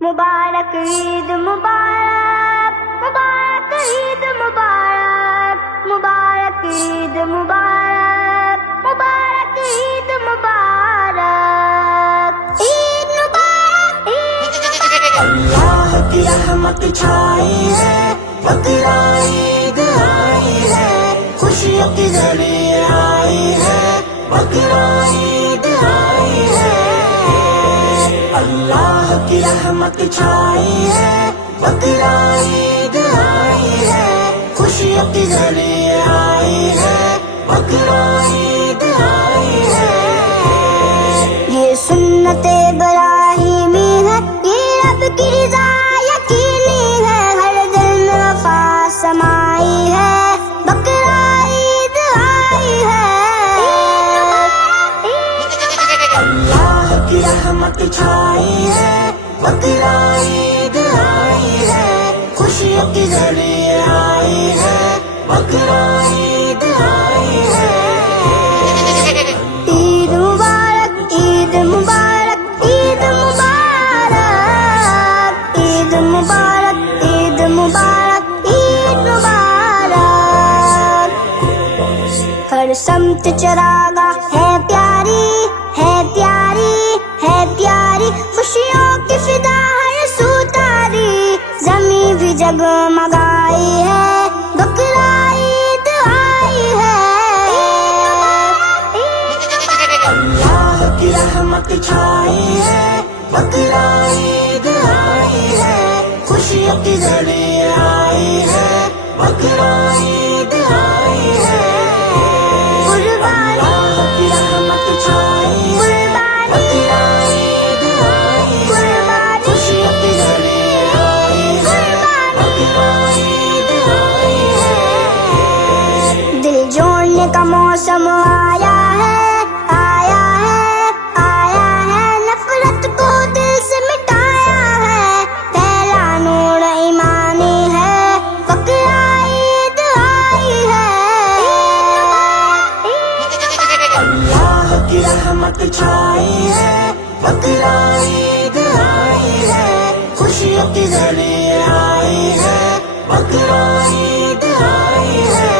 मुबारक ईद मुबारक, मुबारक ईद मुबारक, मुबारक ईद मुबारक, मुबारक ईद मुबारक, ईद मुबारक, ईद मुबारक। अल्लाह की रहमत छाई है, बकरा ईद आई है, खुशियों की घड़ी आई है, बकरा ईद आई है। अल्लाह की रहमत छाई है, बकरा ईद आई है, खुशियों की घड़ी आई है, बकरा ईद आई है। ये सुन्नते इब्राहीमी है, ये रब की रज़ा यकीनी है, हर दिन वफा समाई है, बकरा ईद आई है। अल्लाह की रहमत छाई है, बकरा ईद आई है, खुशियों की घड़ी आई है, बकरा ईद आई है। ईद मुबारक, ईद मुबारक, ईद मुबारक, ईद मुबारक, ईद मुबारक, ईद मुबारक। हर समत चरागा है प्यारी, है प्यारी, है प्यारी, खुशियों की फिदा हर सू तारी, ज़मीं भी जगमगाई है, बकरा ईद आई है। अल्लाह की रहमत छाई है, बकरा ईद आई है, खुशियों की घड़ी आई है, बकरा ईद आई है। अल्लाह की रहमत छाई है, बकरा ईद आई है, खुशियों की घड़ी आई है, बकरा ईद आई है। दिल जोड़ने का मौसम आया है, आया है, आया है, नफरत को दिल से मिटाया है, पहला नूर ईमानी है, बकरा ईद आई है। अल्लाह की रहमत छाई है, बकरा ईद आई है, खुशियों की घड़ी आई है, बकरा ईद आई है।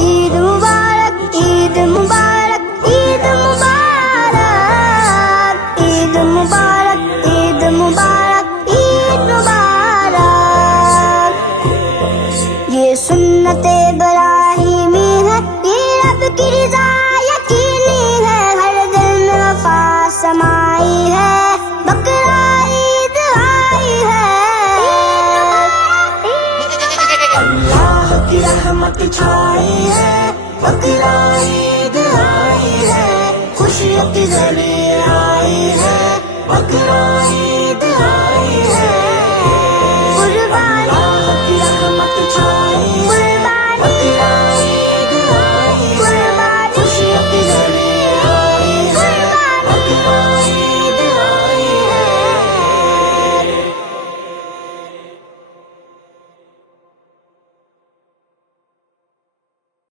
ईद मुबारक, ईद मुबारक, ईद मुबारक, ईद मुबारक, ईद मुबारक, ईद मुबारक। ये सुन्नते इब्राहीमी है, ये रब की रज़ा यकीनी है, हर दिन वफा समाई है, बकरा ईद आई है। अल्लाह की रहमत छाई है, बकरा ईद आई है, खुशियों की घड़ी आई है, बकरा ईद